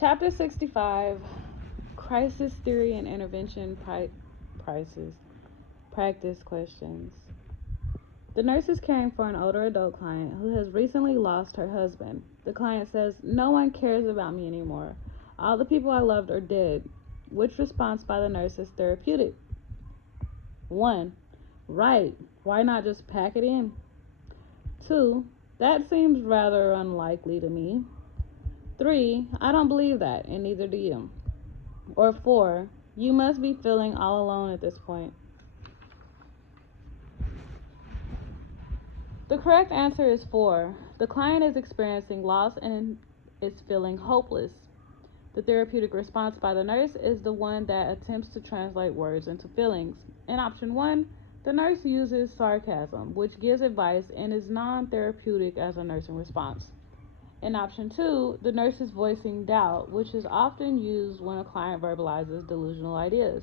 Chapter 65, Crisis Theory and Intervention Prices. Practice questions. The nurse is caring for an older adult client who has recently lost her husband. The client says, "No one cares about me anymore. All the people I loved are dead." Which response by the nurse is therapeutic? 1. Right. Why not just pack it in? 2. That seems rather unlikely to me. 3. I don't believe that, and neither do you. Or 4. You must be feeling all alone at this point. The correct answer is 4. The client is experiencing loss and is feeling hopeless. The therapeutic response by the nurse is the one that attempts to translate words into feelings. In option 1, the nurse uses sarcasm, which gives advice and is non-therapeutic as a nursing response. In option 2, the nurse is voicing doubt, which is often used when a client verbalizes delusional ideas.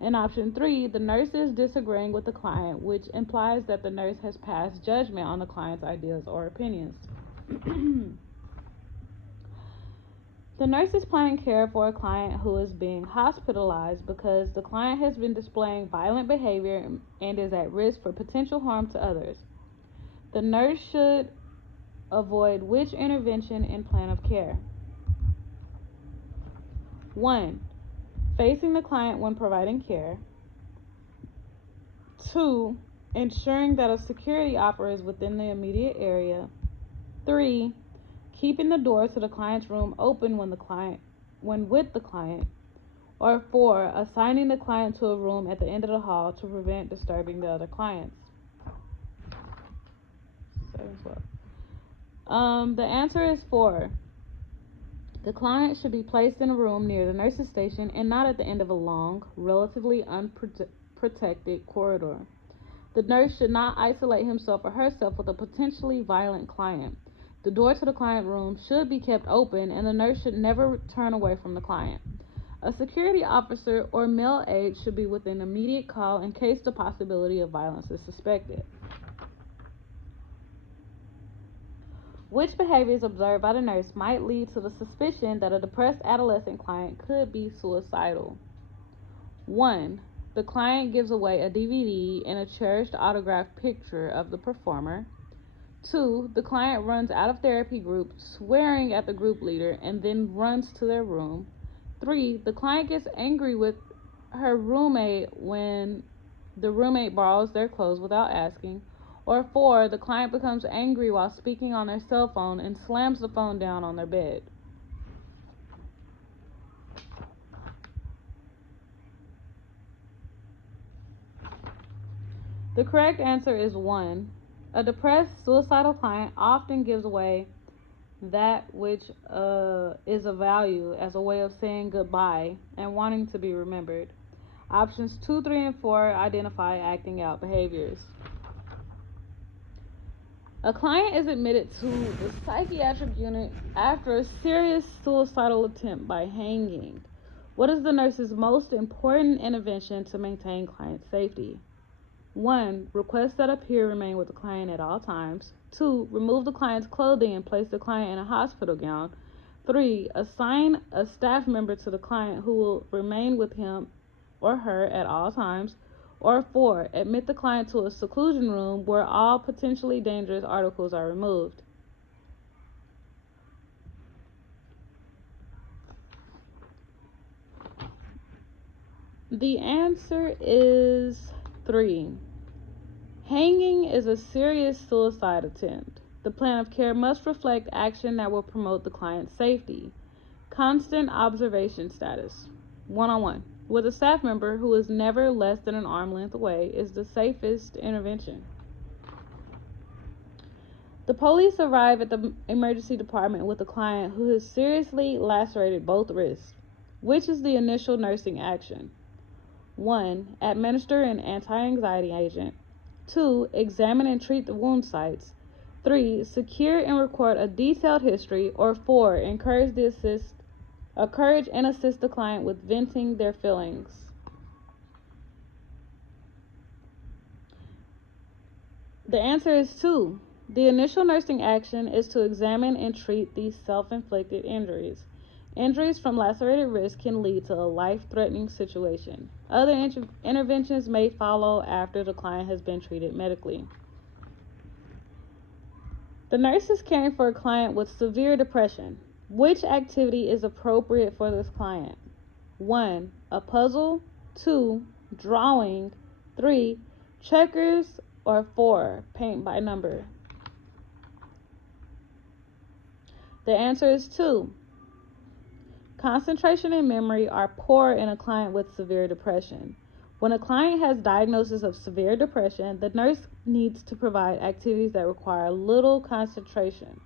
In option 3, the nurse is disagreeing with the client, which implies that the nurse has passed judgment on the client's ideas or opinions. The nurse is planning care for a client who is being hospitalized because the client has been displaying violent behavior and is at risk for potential harm to others. The nurse should avoid which intervention and plan of care? 1. Facing the client when providing care. 2. Ensuring that a security officer is within the immediate area. 3. Keeping the door to the client's room open when with the client. Or 4. Assigning the client to a room at the end of the hall to prevent disturbing the other clients. 7-12. The answer is 4. The client should be placed in a room near the nurse's station and not at the end of a long, relatively unprotected corridor. The nurse should not isolate himself or herself with a potentially violent client. The door to the client room should be kept open, and the nurse should never turn away from the client. A security officer or male aide should be within immediate call in case the possibility of violence is suspected. Which behaviors observed by the nurse might lead to the suspicion that a depressed adolescent client could be suicidal? 1. The client gives away a DVD and a cherished autographed picture of the performer. 2. The client runs out of therapy group, swearing at the group leader, and then runs to their room. 3. The client gets angry with her roommate when the roommate borrows their clothes without asking. Or 4, the client becomes angry while speaking on their cell phone and slams the phone down on their bed. The correct answer is 1. A depressed, suicidal client often gives away that which is of value as a way of saying goodbye and wanting to be remembered. Options 2, 3, and 4 identify acting out behaviors. A client is admitted to the psychiatric unit after a serious suicidal attempt by hanging. What is the nurse's most important intervention to maintain client safety? 1. Request that a peer remain with the client at all times. 2. Remove the client's clothing and place the client in a hospital gown. 3. Assign a staff member to the client who will remain with him or her at all times. Or 4. Admit the client to a seclusion room where all potentially dangerous articles are removed. The answer is 3. Hanging is a serious suicide attempt. The plan of care must reflect action that will promote the client's safety. Constant observation status. 1-on-1 with a staff member who is never less than an arm length away is the safest intervention. The police arrive at the emergency department with a client who has seriously lacerated both wrists. Which is the initial nursing action? 1. Administer an anti-anxiety agent. 2. Examine and treat the wound sites. 3. Secure and record a detailed history. Or 4. Encourage and assist the client with venting their feelings. The answer is 2. The initial nursing action is to examine and treat these self-inflicted injuries. Injuries from lacerated wrist can lead to a life-threatening situation. Other interventions may follow after the client has been treated medically. The nurse is caring for a client with severe depression. Which activity is appropriate for this client? 1. A puzzle. 2. Drawing. 3. Checkers. Or 4. Paint by number. The answer is 2. Concentration and memory are poor in a client with severe depression. When a client has diagnosis of severe depression, the nurse needs to provide activities that require little concentration.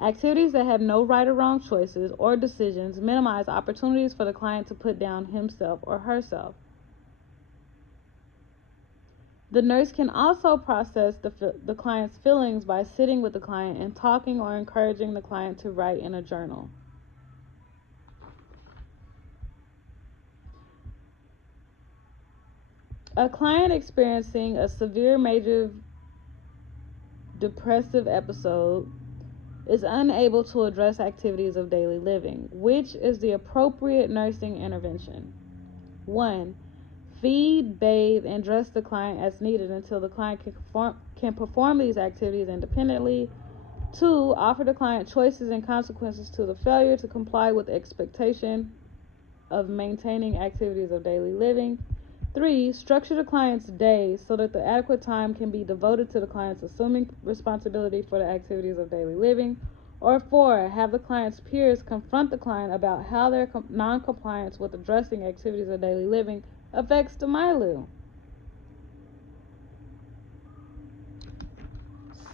Activities that have no right or wrong choices or decisions minimize opportunities for the client to put down himself or herself. The nurse can also process the client's feelings by sitting with the client and talking or encouraging the client to write in a journal. A client experiencing a severe major depressive episode is unable to address activities of daily living. Which is the appropriate nursing intervention? 1. Feed, bathe, and dress the client as needed until the client can perform these activities independently. 2. Offer the client choices and consequences to the failure to comply with expectation of maintaining activities of daily living. 3. Structure the client's day so that the adequate time can be devoted to the client's assuming responsibility for the activities of daily living. Or 4. Have the client's peers confront the client about how their non-compliance with addressing activities of daily living affects the MILU.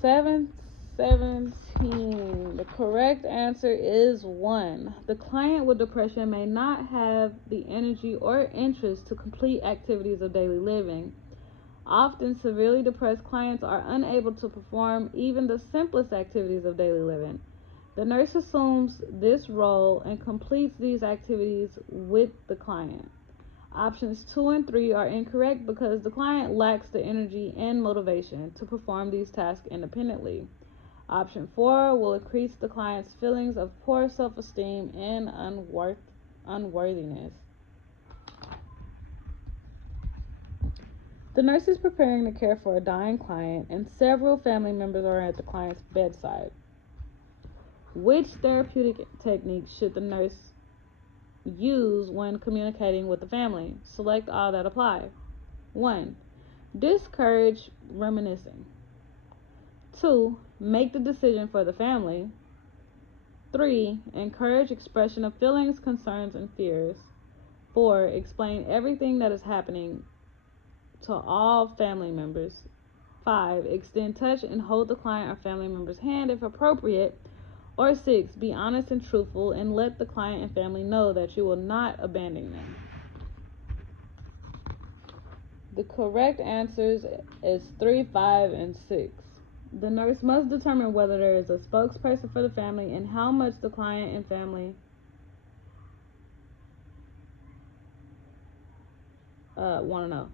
717. The correct answer is 1. The client with depression may not have the energy or interest to complete activities of daily living. Often, severely depressed clients are unable to perform even the simplest activities of daily living. The nurse assumes this role and completes these activities with the client. Options 2 and 3 are incorrect because the client lacks the energy and motivation to perform these tasks independently. Option 4 will increase the client's feelings of poor self-esteem and unworthiness. The nurse is preparing to care for a dying client, and several family members are at the client's bedside. Which therapeutic technique should the nurse use when communicating with the family? Select all that apply. 1. Discourage reminiscing. 2. Make the decision for the family. 3. Encourage expression of feelings, concerns, and fears. 4. Explain everything that is happening to all family members. 5. Extend touch and hold the client or family member's hand if appropriate. Or 6. Be honest and truthful and let the client and family know that you will not abandon them. The correct answers is 3, 5, and 6. The nurse must determine whether there is a spokesperson for the family and how much the client and family want to know.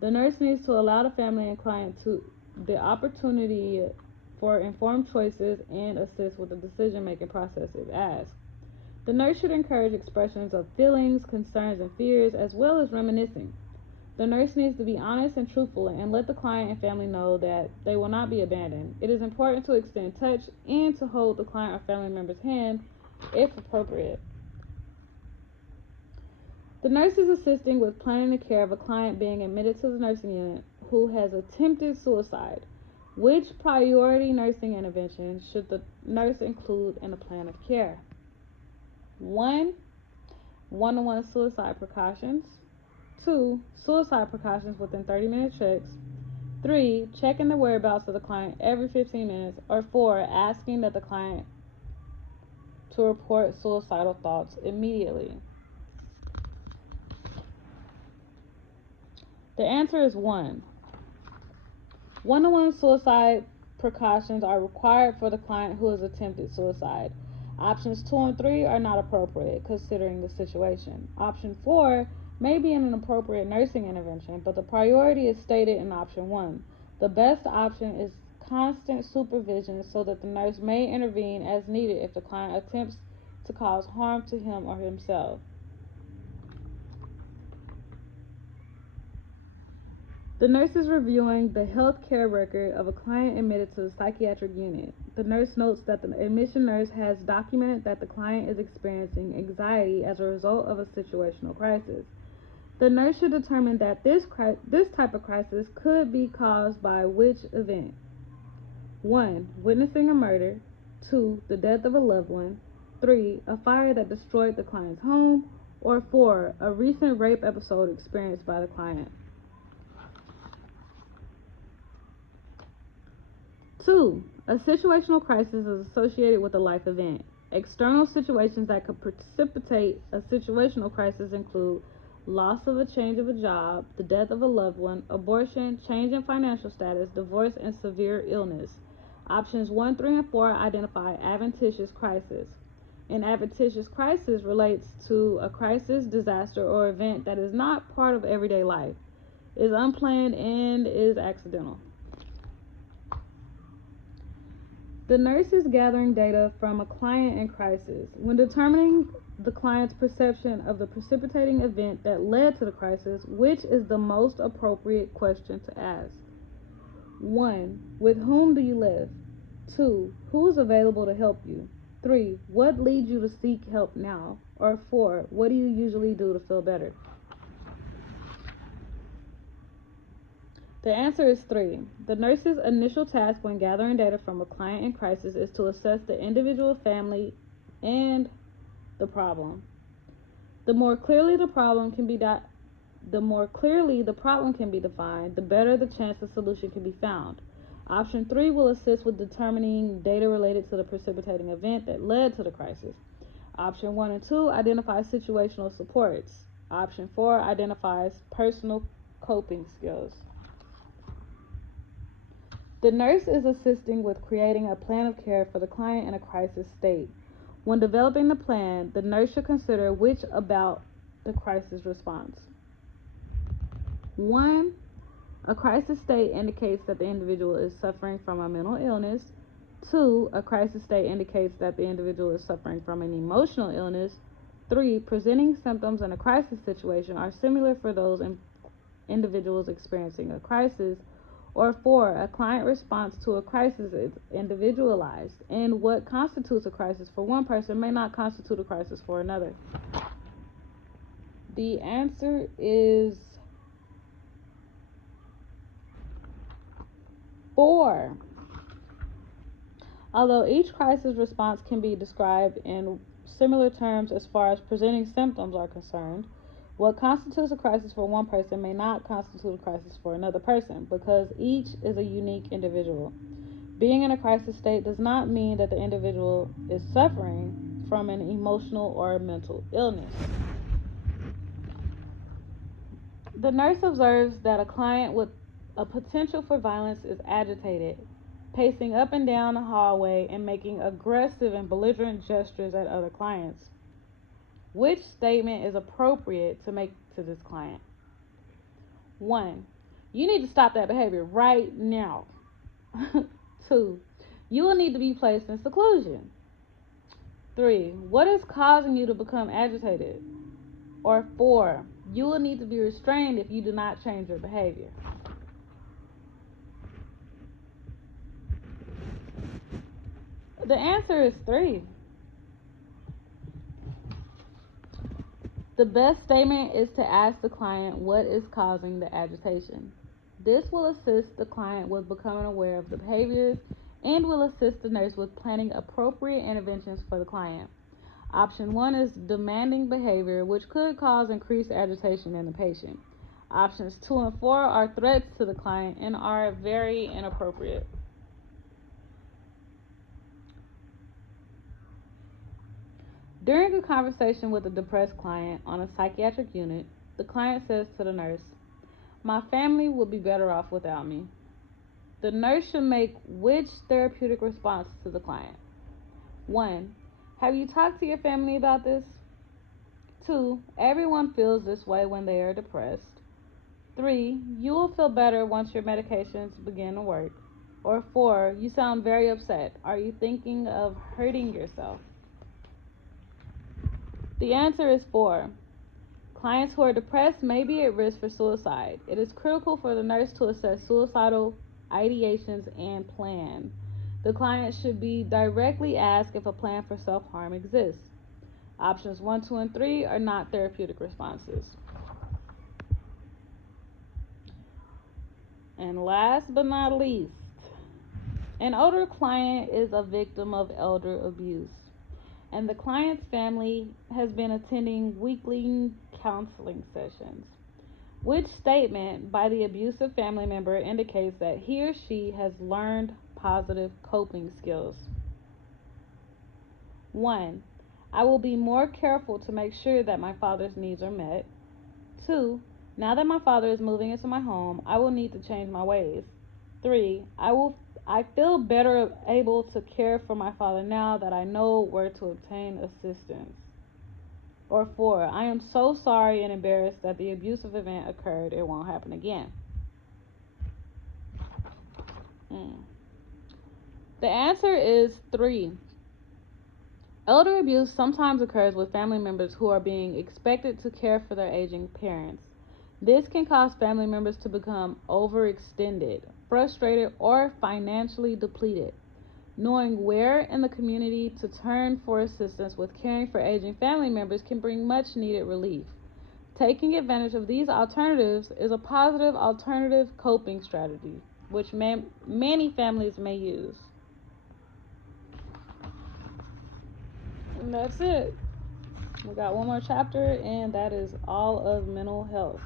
The nurse needs to allow the family and client the opportunity for informed choices and assist with the decision-making process if asked. The nurse should encourage expressions of feelings, concerns, and fears, as well as reminiscing. The nurse needs to be honest and truthful and let the client and family know that they will not be abandoned. It is important to extend touch and to hold the client or family member's hand if appropriate. The nurse is assisting with planning the care of a client being admitted to the nursing unit who has attempted suicide. Which priority nursing intervention should the nurse include in the plan of care? 1. One-to-one suicide precautions. 2. Suicide precautions within 30-minute checks. 3. Checking the whereabouts of the client every 15 minutes. Or 4. Asking that the client to report suicidal thoughts immediately. The answer is 1. One-to-one suicide precautions are required for the client who has attempted suicide. Options 2 and 3 are not appropriate considering the situation. Option 4 may be an appropriate nursing intervention, but the priority is stated in option 1. The best option is constant supervision so that the nurse may intervene as needed if the client attempts to cause harm to him or himself. The nurse is reviewing the health care record of a client admitted to the psychiatric unit. The nurse notes that the admission nurse has documented that the client is experiencing anxiety as a result of a situational crisis. The nurse should determine that this type of crisis could be caused by which event? 1. Witnessing a murder. 2. The death of a loved one. 3. A fire that destroyed the client's home. Or 4. A recent rape episode experienced by the client. 2. A situational crisis is associated with a life event. External situations that could precipitate a situational crisis include loss of a change of a job, the death of a loved one, abortion, change in financial status, divorce, and severe illness. Options 1, 3, and 4 identify adventitious crisis. An adventitious crisis relates to a crisis, disaster, or event that is not part of everyday life, is unplanned, and is accidental. The nurse is gathering data from a client in crisis. When determining the client's perception of the precipitating event that led to the crisis, which is the most appropriate question to ask? 1. With whom do you live? 2. Who is available to help you? 3. What leads you to seek help now? Or 4. What do you usually do to feel better? The answer is 3. The nurse's initial task when gathering data from a client in crisis is to assess the individual, family, and the problem. The more clearly the problem can be defined, the better the chance the solution can be found. Option 3 will assist with determining data related to the precipitating event that led to the crisis. Option 1 and 2 identify situational supports. Option 4 identifies personal coping skills. The nurse is assisting with creating a plan of care for the client in a crisis state. When developing the plan, the nurse should consider which about the crisis response. 1. A crisis state indicates that the individual is suffering from a mental illness. 2. A crisis state indicates that the individual is suffering from an emotional illness. 3. Presenting symptoms in a crisis situation are similar for those individuals experiencing a crisis. Or 4, a client response to a crisis is individualized, and what constitutes a crisis for one person may not constitute a crisis for another. The answer is 4. Although each crisis response can be described in similar terms as far as presenting symptoms are concerned, what constitutes a crisis for one person may not constitute a crisis for another person, because each is a unique individual. Being in a crisis state does not mean that the individual is suffering from an emotional or mental illness. The nurse observes that a client with a potential for violence is agitated, pacing up and down the hallway and making aggressive and belligerent gestures at other clients. Which statement is appropriate to make to this client? 1. You need to stop that behavior right now. 2. You will need to be placed in seclusion. 3. What is causing you to become agitated? Or 4. You will need to be restrained if you do not change your behavior. The answer is 3. The best statement is to ask the client what is causing the agitation. This will assist the client with becoming aware of the behaviors and will assist the nurse with planning appropriate interventions for the client. Option 1 is demanding behavior, which could cause increased agitation in the patient. Options 2 and 4 are threats to the client and are very inappropriate. During a conversation with a depressed client on a psychiatric unit, the client says to the nurse, "My family would be better off without me." The nurse should make which therapeutic response to the client? 1. Have you talked to your family about this? 2. Everyone feels this way when they are depressed. 3. You will feel better once your medications begin to work. Or 4. You sound very upset. Are you thinking of hurting yourself? The answer is 4. Clients who are depressed may be at risk for suicide. It is critical for the nurse to assess suicidal ideations and plan. The client should be directly asked if a plan for self-harm exists. Options 1, 2, and 3 are not therapeutic responses. And last but not least, an older client is a victim of elder abuse, and the client's family has been attending weekly counseling sessions. Which statement by the abusive family member indicates that he or she has learned positive coping skills? 1. I will be more careful to make sure that my father's needs are met. 2. Now that my father is moving into my home, I will need to change my ways. 3. I feel better able to care for my father now that I know where to obtain assistance. Or 4. I am so sorry and embarrassed that the abusive event occurred. It won't happen again. The answer is 3. Elder abuse sometimes occurs with family members who are being expected to care for their aging parents. This can cause family members to become overextended, frustrated, or financially depleted. Knowing where in the community to turn for assistance with caring for aging family members can bring much needed relief. Taking advantage of these alternatives is a positive alternative coping strategy, which many families may use. And that's it. We got one more chapter, and that is all of mental health.